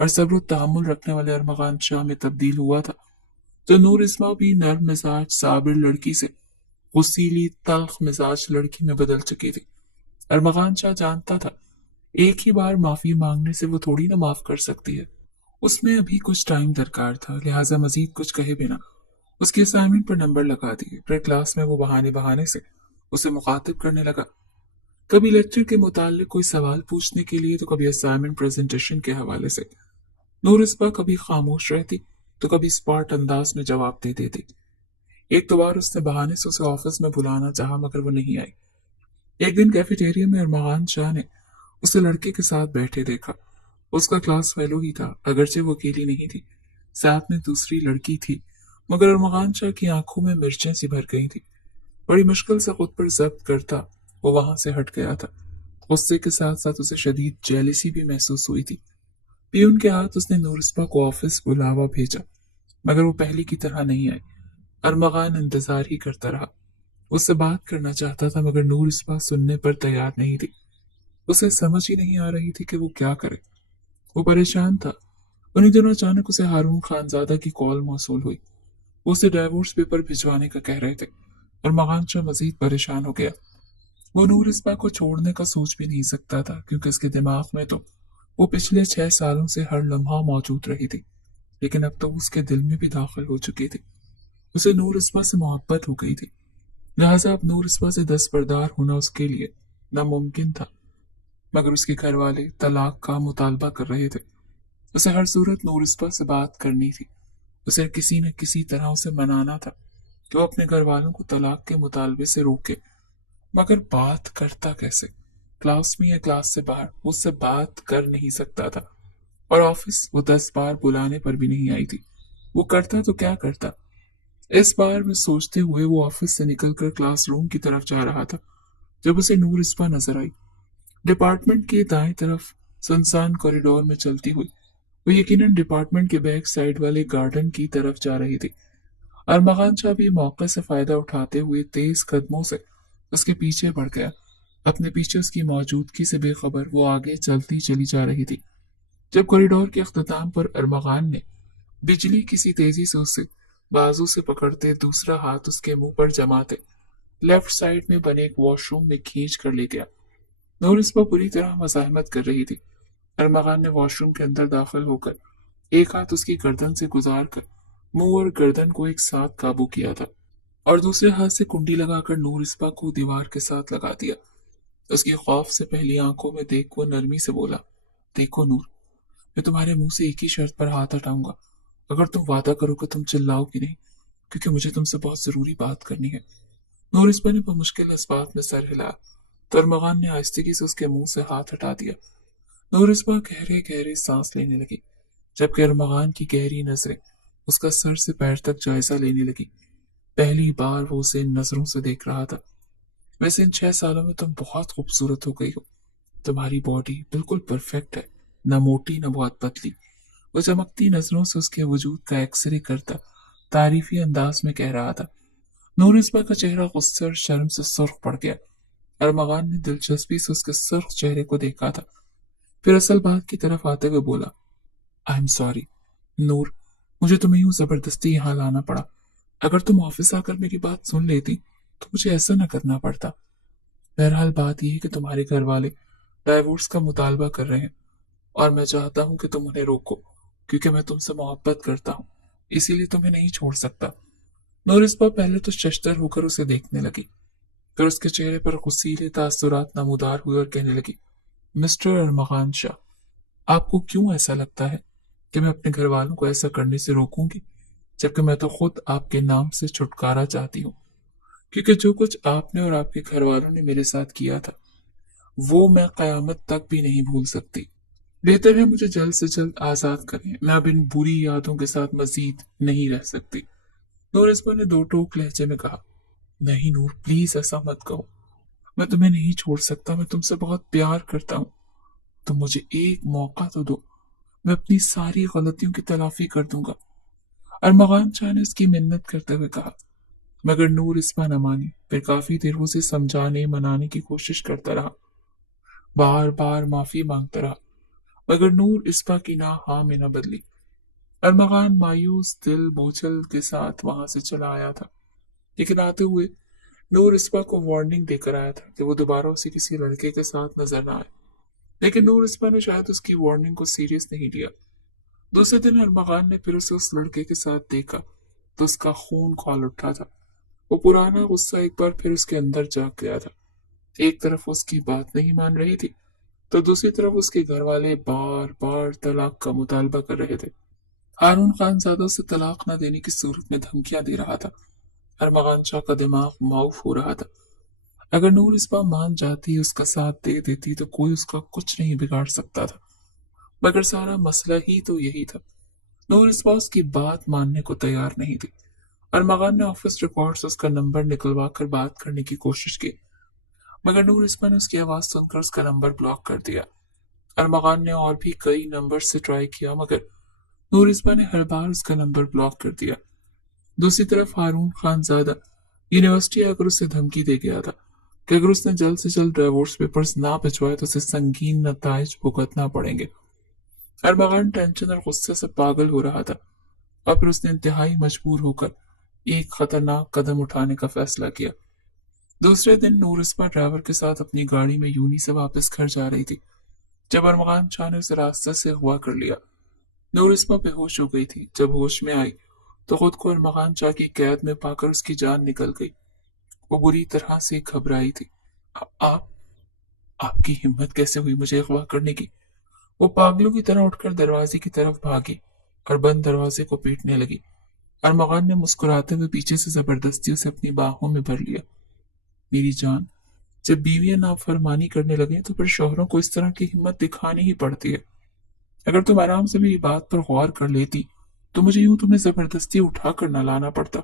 और सब्र तहम्मुल रखने वाले अरमगान शाह में तब्दील हुआ था, तो नूर इस्मा भी नर्म मिजाज साबिर लड़की से गुस्सीली तल्ख मिजाज लड़की में बदल चुकी थी। अरमगान शाह जानता था एक ही बार माफी मांगने से वो थोड़ी ना माफ कर सकती है। उसमें अभी कुछ टाइम दरकार था, लिहाजा मजीद कुछ कहे बिना उसकी असाइनमेंट पर नंबर लगा दिए। फिर क्लास में वो बहाने बहाने से उसे मुखातिब करने लगा, कभी लेक्चर के मुताल्लिक कोई सवाल पूछने के लिए तो कभी असाइनमेंट प्रेजेंटेशन के हवाले से। नूर इस्बा कभी खामोश रहती तो कभी स्पॉट अंदाज में जवाब दे देती। एक दो बार उसने बहाने से उसे ऑफिस में बुलाना चाहा मगर वो नहीं आई। एक दिन कैफेटेरिया में अरमान शाह ने उसे लड़के के साथ बैठे देखा। उसका क्लास फेलो ही था, अगरचे वो अकेली नहीं थी, साथ में दूसरी लड़की थी, मगर अरमान शाह की आंखों में मिर्चें सी भर गई थी। बड़ी मुश्किल से खुद पर जब्त करता वो वहां से हट गया था। गुस्से के साथ साथ उसे शदीद जेलिसी भी महसूस हुई थी। पियून के हाथ उसने नूरस्पा को ऑफिस बुलावा भेजा, मगर वो पहले की तरह नहीं आई। अरमगान इंतजार ही करता रहा। उससे बात करना चाहता था मगर नूर इस बात सुनने पर तैयार नहीं थी। उसे समझ ही नहीं आ रही थी कि वो क्या करे। वो परेशान था। उन्हीं दिनों अचानक उसे हारून खानजादा की कॉल मौसूल हुई। वो उसे डाइवोर्स पेपर भिजवाने का कह रहे थे और मकान शाह मजीद परेशान हो गया। वो नूर इस बात को छोड़ने का सोच भी नहीं सकता था क्योंकि उसके दिमाग में तो वो पिछले 6 सालों से हर लम्हा मौजूद रही थी, लेकिन अब तो उसके दिल में भी दाखिल हो चुकी थी। उसे नूर इस्बा से मोहब्बत हो गई थी, लिहाजा अब नूर इस्बा से दस्तबरदार होना उसके लिए नामुमकिन था। मगर उसके घर वाले तलाक का मुतालबा कर रहे थे। उसे हर सूरत नूर इस्बा से बात करनी थी। उसे किसी न किसी तरह उसे मनाना था कि वो अपने घर वालों को तलाक के मुतालबे से रोके। मगर बात करता कैसे? क्लास में या क्लास से बाहर वो उससे बात कर नहीं सकता था, और ऑफिस वो 10 बार बुलाने पर भी नहीं आई थी। वो करता तो क्या करता? इस बार में सोचते हुए वो ऑफिस से निकलकर क्लासरूम की तरफ जा रहा था जब उसे नूर इस्बा नजर आई। डिपार्टमेंट के दाएं तरफ सुनसान कॉरिडोर में चलती हुई वो यकीनन डिपार्टमेंट के बैक साइड वाले गार्डन की तरफ जा रही थी। अरमगान शाह भी मौके से फायदा उठाते हुए तेज कदमों से उसके पीछे बढ़ गया। अपने पीछे उसकी मौजूदगी से बेखबर वो आगे चलती चली जा रही थी। जब कॉरिडोर के अख्ताम पर अरमगान ने बिजली किसी तेजी से उसे बाजू से पकड़ते दूसरा हाथ उसके मुंह पर जमाते लेफ्ट साइड में बने एक वॉशरूम में खींच कर ले गया। नूर इस पर पूरी तरह मज़ाहमत कर रही थी। अरमगान ने वॉशरूम के अंदर दाखिल होकर एक हाथ उसकी गर्दन से गुजार कर मुंह और गर्दन को एक साथ काबू किया था और दूसरे हाथ से कुंडी लगाकर नूर इस्बा को दीवार के साथ लगा दिया। उसकी खौफ से पहली आंखों में देख वो नरमी से बोला, देखो नूर, मैं तुम्हारे मुंह से एक ही शर्त पर हाथ हटाऊंगा। अगर तुम वादा करो कि तुम चिल्लाओगी नहीं, क्योंकि मुझे तुमसे बहुत जरूरी बात करनी है। नूर इस्बा ने बमुश्किल इस बात में सर हिलाया तो अरमगान ने आहिस्तेगी से उसके मुंह से हाथ हटा दिया। नूर इस्बा गहरे गहरे सांस लेने लगी, जबकि अरमगान की गहरी नजरें उसका सर से पैर तक जायजा लेने लगी। पहली बार वो उसे इन नजरों से देख रहा था। वैसे इन 6 सालों में तुम बहुत खूबसूरत हो गई हो। तुम्हारी बॉडी बिल्कुल परफेक्ट है, न मोटी न बहुत पतली। वो चमकती नजरों से उसके वजूद का एक्सरे करता तारीफी अंदाज में कह रहा था। नूर इस्बा का चेहरा गुस्से और शर्म से सुर्ख पड़ गया। अरमगान ने दिलचस्पी से उसके सुर्ख चेहरे को देखा था, फिर असल बात की तरफ आते हुए बोला, आई एम सॉरी नूर, मुझे तुम्हें यूं जबरदस्ती यहाँ लाना पड़ा। अगर तुम ऑफिस आकर मेरी बात सुन लेती तो मुझे ऐसा न करना पड़ता। बहरहाल बात यह है कि तुम्हारे घर वाले डाइवोर्स का मुतालबा कर रहे हैं और मैं चाहता हूं कि तुम उन्हें रोको, क्योंकि मैं तुमसे मोहब्बत करता हूं, इसीलिए तुम्हें नहीं छोड़ सकता। नूर इस्बा पहले तो शशदर होकर उसे देखने लगी, फिर उसके चेहरे पर गुस्सीले तासुरात नमूदार हुए और कहने लगी, मिस्टर अरमगान शाह, आपको क्यों ऐसा लगता है कि मैं अपने घर वालों को ऐसा करने से रोकूंगी, जबकि मैं तो खुद आपके नाम से छुटकारा चाहती हूँ। क्योंकि जो कुछ आपने और आपके घर वालों ने मेरे साथ किया था वो मैं कयामत तक भी नहीं भूल सकती। बेहतर है मुझे जल्द से जल्द आजाद करें, मैं अब इन बुरी यादों के साथ मजीद नहीं रह सकती। नूर इस्बा ने दो टोक लहजे में कहा, नहीं नूर, प्लीज ऐसा मत कहो। मैं तुम्हें नहीं छोड़ सकता, मैं तुमसे बहुत प्यार करता हूँ। तुम मुझे एक मौका तो दो, मैं अपनी सारी गलतियों की तलाफी कर दूंगा। अरमगान शाह ने उसकी मिन्नत करते हुए कहा, मगर नूर इस्मा न मानी। फिर काफी देर वो उसे समझाने मनाने की कोशिश करता रहा, बार बार माफी मांगता रहा, मगर नूर इस्मा की ना हाँ में न बदली। अरमगान मायूस दिल बोझल के साथ वहां से चला आया था, लेकिन आते हुए नूर इस्मा को वार्निंग देकर आया था कि वो दोबारा उसे किसी लड़के के साथ नजर न आए। लेकिन नूर इस्मा ने शायद उसकी वार्निंग को सीरियस नहीं लिया। दूसरे दिन अरमगान ने फिर उसे उस लड़के के साथ देखा तो उसका खून खौल उठा था। वो पुराना गुस्सा एक बार फिर उसके अंदर जाग गया था। एक तरफ उसकी बात नहीं मान रही थी, तो दूसरी तरफ उसके घर वाले बार बार तलाक का मुतालबा कर रहे थे। हारून खान ज्यादा उसे तलाक न देने की सूरत में धमकियां दे रहा था। अरमगान शाह का दिमाग माउफ हो रहा था। अगर नूर इस बार मान जाती, उसका साथ दे देती, तो कोई उसका कुछ नहीं बिगाड़ सकता था। मगर सारा मसला ही तो यही था। नूर इस बार उसकी बात मानने को तैयार नहीं थी। अरमगान ने ऑफिस रिकॉर्ड से उसका नंबर निकलवा कर बात करने की कोशिश की, मगर नूर इस्मा ने उसकी आवाज सुनकर उसका नंबर ब्लॉक कर दिया। अरमगान ने और भी कई नंबर से ट्राई किया, मगर नूर इस्मा ने हर बार उसका नंबर ब्लॉक कर दिया। दूसरी तरफ हारून खान ज्यादा यूनिवर्सिटी आकर उसे धमकी दे गया था कि अगर उसने जल्द से जल्द डिवोर्स पेपर्स ना भिजवाए तो उसे संगीन नताइज भुगतना पड़ेंगे। अरमगान टेंशन और गुस्से से पागल हो रहा था, और फिर उसने इंतहाई मजबूर होकर एक खतरनाक कदम उठाने का फैसला किया। दूसरे दिन नूर इस्मा ड्राइवर के साथ अपनी गाड़ी में यूनी से वापस घर जा रही थी जब अरमगान शाह ने उसे रास्ते से अगवा कर लिया। नूर इस्मा बेहोश हो गई थी। जब होश में आई तो खुद को अरमगान शाह की कैद में पाकर उसकी जान निकल गई। वो बुरी तरह से घबराई थी। आप आपकी हिम्मत कैसे हुई मुझे अगवा करने की? वो पागलों की तरह उठकर दरवाजे की तरफ भागी और बंद दरवाजे को पीटने लगी। अरमगान ने मुस्कुराते हुए पीछे से जबरदस्ती उसे अपनी बाहों में भर लिया। मेरी जान, जब बीवियां नाफरमानी करने लगे तो फिर शौहरों को इस तरह की हिम्मत दिखानी ही पड़ती है। अगर तुम आराम से मेरी बात पर गौर कर लेती तो मुझे यूं तुम्हें जबरदस्ती उठा कर न लाना पड़ता।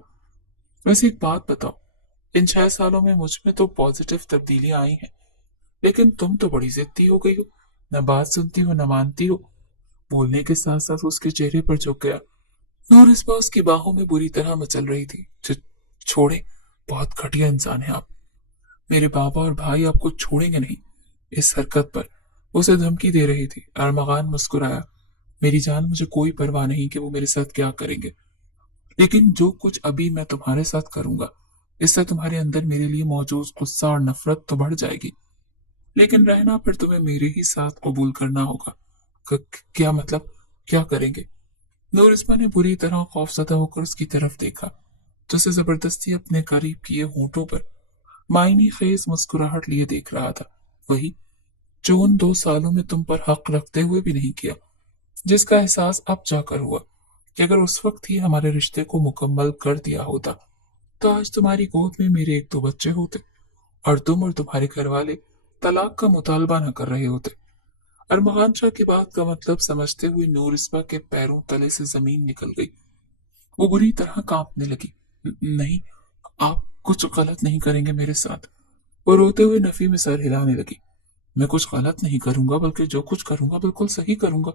वैसे एक बात बताओ, इन 6 सालों में मुझ में तो पॉजिटिव तब्दीलियां आई हैं, लेकिन तुम तो बड़ी जिद्दी हो गई हो, न बात सुनती हो न मानती हो। बोलने के साथ साथ उसके चेहरे पर झुक गया। नूर इस बार उसकी बाहों में बुरी तरह मचल रही थी। छोड़े, बहुत घटिया इंसान है आप। मेरे बाबा और भाई आपको छोड़ेंगे नहीं। इस हरकत पर उसे धमकी दे रही थी। अरमगान मुस्कुराया। मेरी जान, मुझे कोई परवाह नहीं कि वो मेरे साथ क्या करेंगे, लेकिन जो कुछ अभी मैं तुम्हारे साथ करूंगा, इससे तुम्हारे अंदर मेरे लिए मौजूद गुस्सा और नफरत तो बढ़ जाएगी, लेकिन रहना फिर तुम्हें मेरे ही साथ कबूल करना होगा। क्या मतलब? क्या करेंगे? नूर इस्मा ने बुरी तरह खौफजदा होकर उसकी तरफ देखा, जो उसे जबरदस्ती अपने करीब किए होंठों पर मायने खेज मुस्कुराहट लिए देख रहा था। वही जो उन 2 सालों में तुम पर हक रखते हुए भी नहीं किया, जिसका एहसास अब जाकर हुआ कि अगर उस वक्त ही हमारे रिश्ते को मुकम्मल कर दिया होता तो आज तुम्हारी गोद में मेरे 1-2 बच्चे होते और तुम और तुम्हारे घर वाले तलाक का मुतालबा न कर रहे होते। अरमगान शाह की बात का मतलब समझते हुए नूर इस्मा के पैरों तले से जमीन निकल गई। वो बुरी तरह कांपने लगी। नहीं, आप कुछ गलत नहीं करेंगे मेरे साथ। वो रोते हुए नफी में सर हिलाने लगी। मैं कुछ गलत नहीं करूंगा, बल्कि जो कुछ करूंगा बिल्कुल सही करूंगा,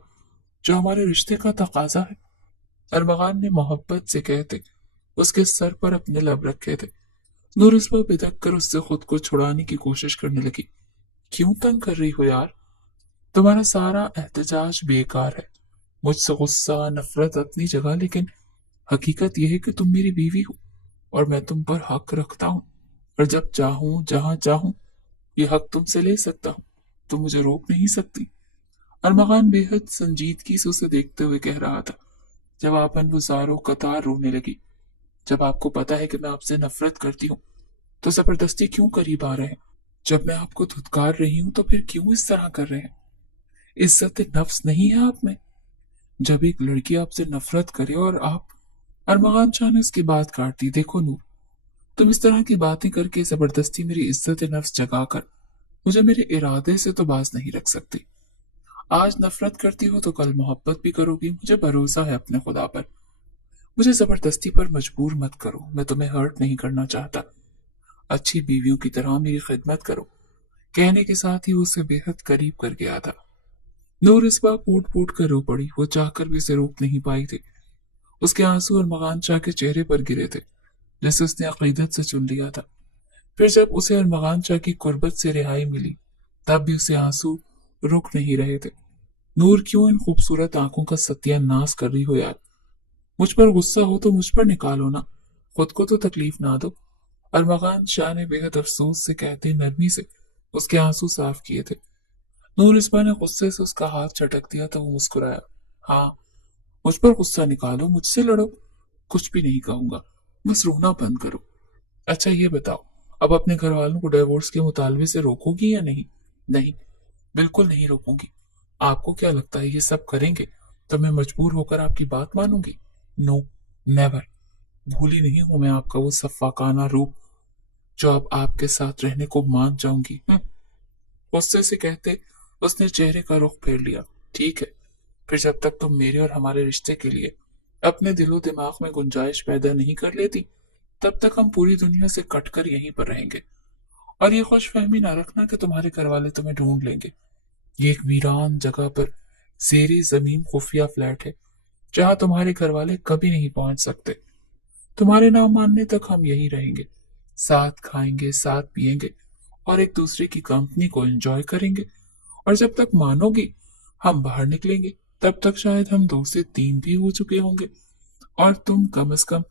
जो हमारे रिश्ते का तकाजा है। अरमगान ने मोहब्बत से कहते उसके सर पर अपने लब रखे थे। नूर इस पर बिदक कर उससे खुद को छुड़ाने की कोशिश करने लगी। क्यों तंग कर रही हो यार? तुम्हारा सारा एहतजाज बेकार है। मुझसे गुस्सा नफरत अपनी जगह, लेकिन हकीकत यह है कि तुम मेरी बीवी हो और मैं तुम पर हक रखता हूँ, और जब चाहूं जहां चाहूं ये हक तुमसे ले सकता हूँ। तुम मुझे रोक नहीं सकती। अरमगान बेहद संजीदगी से उसे देखते हुए कह रहा था। जवाबन वो ज़ारो कतार रोने लगी। जब आपको पता है कि मैं आपसे नफरत करती हूँ तो जबरदस्ती क्यों करीब आ रहे हैं? जब मैं आपको धुतकार रही हूं तो फिर क्यों इस तरह कर रहे हैं? इज्जत नफ्स नहीं है आप में? जब एक लड़की आपसे नफरत करे और आप। अरमगान शाह ने उसकी बात काट दी। देखो नूर, तुम इस तरह की बातें करके जबरदस्ती मेरी इज्जत नफ्स जगाकर मुझे मेरे इरादे से तो बाज नहीं रख सकती। आज नफरत करती हो तो कल मोहब्बत भी करोगी। मुझे भरोसा है अपने खुदा पर। मुझे जबरदस्ती पर मजबूर मत करो। मैं तुम्हें हर्ट नहीं करना चाहता। अच्छी बीवियों की तरह मेरी खिदमत करो। कहने के साथ ही उसे बेहद करीब कर गया था। नूर इस बार फूट फूट कर रो पड़ी। वो चाहकर भी उसे रोक नहीं पाई थी। उसके आंसू अरमगान शाह के चेहरे पर गिरे थे। जैसे उसने अकीदत से चुन लिया था। फिर जब उसे अरमगान शाह की कुर्बत से रिहाई मिली, तब भी उसे आंसू रुक नहीं रहे थे। नूर, क्यों इन खूबसूरत आंखों का सत्यानाश कर रही हो यार? मुझ पर गुस्सा हो तो मुझ पर निकालो ना, खुद को तो तकलीफ ना दो। अरमगान शाह ने बेहद अफसोस से कहते नरमी से उसके आंसू साफ किए थे। नूर इस्मा ने गुस्से से उसका हाथ झटक दिया तो वो मुस्कुराया। हाँ, मुझ पर गुस्सा निकालो, मुझसे लड़ो, कुछ भी नहीं कहूंगा, बस रोना बंद करो। अच्छा ये बताओ, अब अपने घर वालों को डिवोर्स के मुतालबे से रोकोगी या नहीं? नहीं, बिल्कुल नहीं रोकूंगी। आपको क्या लगता है ये सब करेंगे तो मैं मजबूर होकर आपकी बात मानूंगी? No, never. भूली नहीं हूं मैं आपका वो सफाकाना रूप जो अब आपके साथ रहने को मान जाऊंगी। गुस्से से कहते उसने चेहरे का रुख फेर लिया। ठीक है, फिर जब तक तुम मेरे और हमारे रिश्ते के लिए अपने दिलो दिमाग में गुंजाइश पैदा नहीं कर लेती, तब तक हम पूरी दुनिया से कटकर यहीं पर रहेंगे। और ये खुशफहमी ना रखना कि तुम्हारे घर वाले तुम्हें ढूंढ लेंगे। ये एक वीरान जगह पर जेरी जमीन खुफिया फ्लैट है, जहां तुम्हारे घर वाले कभी नहीं पहुंच सकते। तुम्हारे नाम मानने तक हम यहीं रहेंगे, साथ खाएंगे, साथ पिएंगे और एक दूसरे की कंपनी को एंजॉय करेंगे। और जब तक मानोगी हम बाहर निकलेंगे, तब तक शायद हम 2 से 3 भी हो चुके होंगे। और तुम कम से कम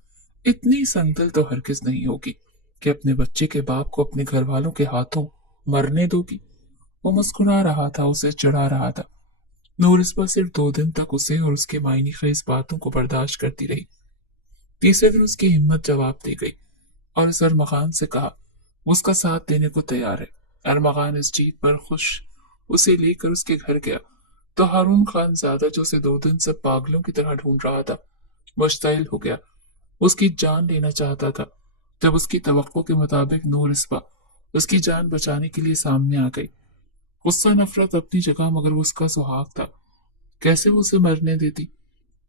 इतनी संदल तो हरगिज नहीं होगी कि अपने बच्चे के बाप को अपने घर वालों के हाथों मरने दोगी। वो मुस्कुरा रहा था, उसे चिढ़ा रहा था। नूर इस पर सिर्फ 2 दिन तक उसे और उसके मायने खेज बातों को बर्दाश्त करती रही। तीसरे दिन उसकी हिम्मत जवाब दे गई और उस अरमगान से कहा वो उसका साथ देने को तैयार है। अरमगान इस जीत पर खुश उसे लेकर उसके घर गया तो हारून खान ज्यादा जो उसे 2 दिन से पागलों की तरह ढूंढ रहा था, मुश्तइल हो गया, उसकी जान लेना चाहता था। जब उसकी तवक्को के मुताबिक नूर इस्बा उसकी जान बचाने के लिए सामने आ गई। गुस्सा नफरत अपनी जगह, मगर वो उसका सुहाग था, कैसे वो उसे मरने देती?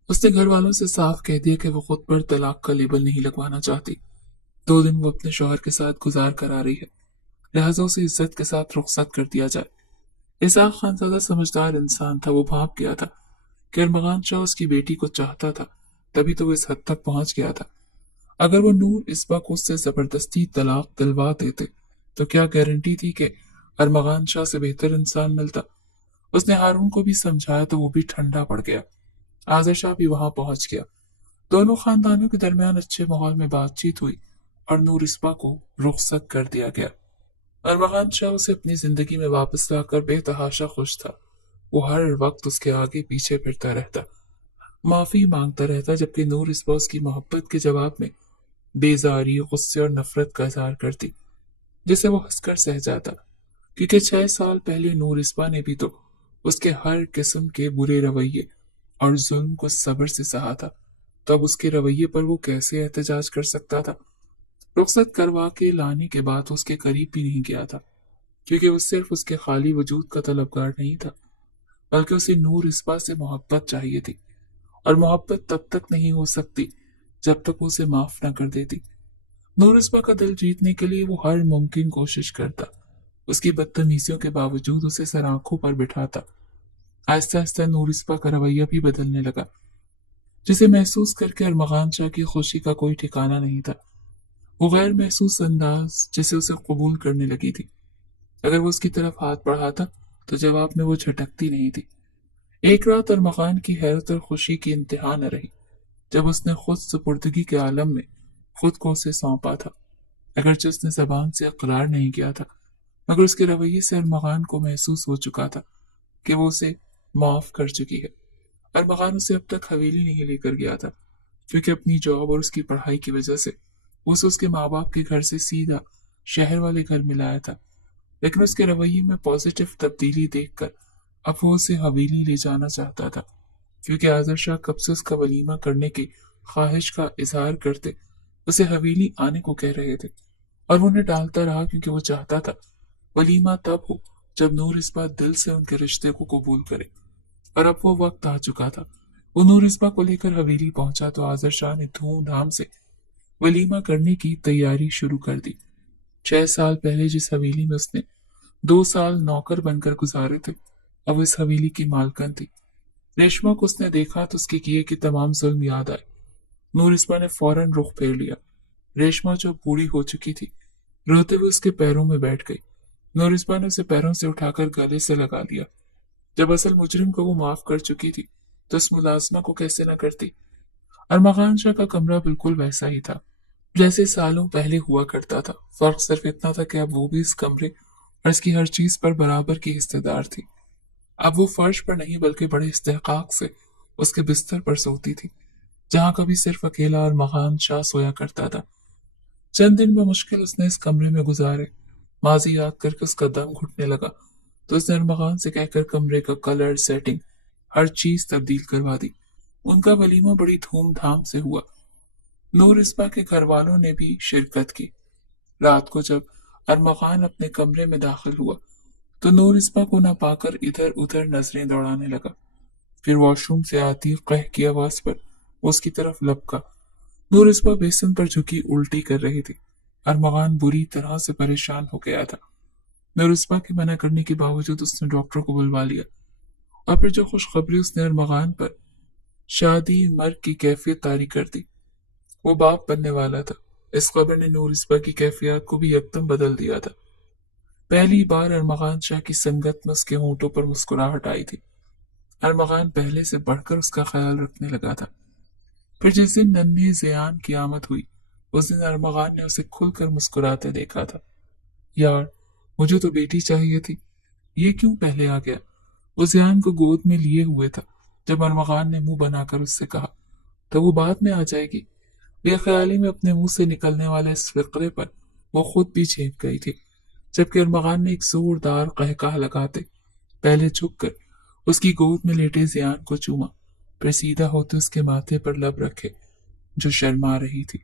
उसने घर वालों से साफ कह दिया कि वो खुद पर तलाक का लेबल नहीं लगवाना चाहती। 2 दिन वो अपने शौहर के साथ गुजार कर आ रही है, लिहाजा उसे इज्जत के साथ रुखसत कर दिया जाए। इसाक खान ज्यादा समझदार इंसान था, वो भाप गया था कि अरमगान शाह उसकी बेटी को चाहता था, तभी तो वो इस हद तक पहुंच गया था। अगर वो नूर इस्बा को उससे जबरदस्ती तलाक दिलवा देते तो क्या गारंटी थी कि अरमगान शाह से बेहतर इंसान मिलता? उसने हारून को भी समझाया तो वो भी ठंडा पड़ गया। आजर शाह भी वहां पहुंच गया। दोनों खानदानों के दरमियान अच्छे माहौल में बातचीत हुई और नूर इस्बा को रुखसत कर दिया गया। अरमगान शाह उसे अपनी जिंदगी में वापस लाकर बेतहाशा खुश था। वो हर वक्त उसके आगे पीछे फिरता रहता, माफी मांगता रहता, जबकि नूर इस्बा उसकी मोहब्बत के जवाब में बेजारी, गुस्से और नफरत का इजहार करती, जिसे वो हंसकर सह जाता। क्योंकि 6 साल पहले नूर इस्बा ने भी तो उसके हर किस्म के बुरे रवैये और जुल्म को सब्र से सहा था। तब उसके रवैये पर वो कैसे एहतजाज कर सकता था? रुखसत करवा के लाने के बाद उसके करीब भी नहीं गया था, क्योंकि वो सिर्फ उसके खाली वजूद का तलबगार नहीं था, बल्कि उसे नूर इस्बा से मोहब्बत चाहिए थी। और मोहब्बत तब तक नहीं हो सकती जब तक वो उसे माफ न कर देती। नूर इस्बा का दिल जीतने के लिए वो हर मुमकिन कोशिश करता, उसकी बदतमीजियों के बावजूद उसे सर आंखों पर बिठाता। आहिस्ता आहिस्ता नूर इस्बा का रवैया भी बदलने लगा, जिसे महसूस करके अरमगान शाह की खुशी का कोई ठिकाना नहीं था। वो गैर महसूस अंदाज जैसे उसे कबूल करने लगी थी। अगर वो उसकी तरफ हाथ बढ़ाता तो जवाब में वो झटकती नहीं थी। एक रात अरमगान की हैरत और खुशी की इंतहा न रही जब उसने खुद सुपुर्दगी के आलम में खुद को उसे सौंपा था। अगरचे उसने जबान से इकरार नहीं किया था, मगर उसके रवैये से अरमगान को महसूस हो चुका था कि वो उसे माफ कर चुकी है। अरमगान उसे अब तक हवेली नहीं लेकर गया था, क्योंकि अपनी जॉब और उसकी पढ़ाई की वजह से उसे उसके माँ बाप के घर से सीधा शहर वाले घर में लाया था। लेकिन उसके रवैये में पॉजिटिव तब्दीली देखकर अब वो उसे हवेली ले जाना चाहता था, क्योंकि आजर शाह कब से उसका वलीमा करने की ख्वाहिश का इजहार करते उसे हवेली आने को कह रहे थे। और वो उन्हें टालता रहा, क्योंकि वो चाहता था वलीमा तब हो जब नूर इस बार दिल से उनके रिश्ते को कबूल करे। और अब वो वक्त आ चुका था। वो नूर इस्बा को लेकर हवेली पहुंचा तो आजर शाह ने धूमधाम से वलीमा करने की तैयारी शुरू कर दी। 6 साल पहले जिस हवेली में उसने 2 साल नौकर बनकर गुजारे थे, अब वो इस हवेली की मालकन थी। रेशमा को उसने देखा तो उसके किए कि तमाम जुल्म याद आए। नूर इस्बा ने फौरन रुख फेर लिया। रेशमा जो बूढ़ी हो चुकी थी रोते हुए उसके पैरों में बैठ गई। नूरिस्मा ने उसे पैरों से उठाकर गले से लगा लिया। जब असल मुजरिम को वो माफ कर चुकी थी तो उस मुलाजमा को कैसे न करती। अरमगान शाह का कमरा बिल्कुल वैसा ही था जैसे सालों पहले हुआ करता था। फर्क सिर्फ इतना था कि अब वो भी इस कमरे और इसकी हर चीज पर बराबर की हिस्सेदार थी। अब वो फर्श पर नहीं बल्कि बड़े इस्तेहकाक से उसके बिस्तर पर सोती थी, जहां कभी सिर्फ अकेला अरमगान शाह सोया करता था। चंद दिन में मुश्किल उसने इस कमरे में गुजारे। माजी याद करके उसका दम घुटने लगा तो उसने अरमगान से कहकर कमरे का कलर, सेटिंग, हर चीज तब्दील करवा दी। उनका वलीमा बड़ी धूमधाम से हुआ। नूर इस्बा के घर वालों ने भी शिरकत की। रात को जब अरमगान अपने कमरे में दाखिल हुआ तो नूर इस्बा को ना पाकर इधर उधर नजरें दौड़ाने लगा। फिर वॉशरूम से आती कह की आवाज पर उसकी तरफ लपका। नूर इस्बा बेसन पर झुकी उल्टी कर रही थी। अरमगान बुरी तरह से परेशान हो गया था। नूर इस्बा के मना करने के बावजूद उसने डॉक्टर को बुलवा लिया और फिर जो खुशखबरी उसने अरमगान पर शादी मर्ग की कैफियत तारी कर दी। वो बाप बनने वाला था। इस खबर ने नूर इस्बा की कैफियत को भी एकदम बदल दिया था। पहली बार अरमगान शाह की संगत में उसके होंठों पर मुस्कुराहट आई थी। अरमगान पहले से बढ़कर उसका ख्याल रखने लगा था। फिर जिस दिन नन्हे ज़ियान की आमद हुई उस दिन अरमगान ने उसे खुलकर मुस्कुराते देखा था। यार, मुझे तो बेटी चाहिए थी, ये क्यों पहले आ गया। वो ज़ियान को गोद में लिए हुए था जब अरमगान ने मुंह बनाकर उससे कहा तो वो बाद में आ जाएगी। बेख्याली में अपने मुंह से निकलने वाले इस फिक्रे पर वो खुद भी झेप गई थी, जबकि अरमगान ने एक जोरदार कहकहा लगाते पहले झुककर उसकी गोद में लेटे ज़ियान को चूमा, फिर सीधा होते उसके माथे पर लब रखे जो शर्मा रही थी।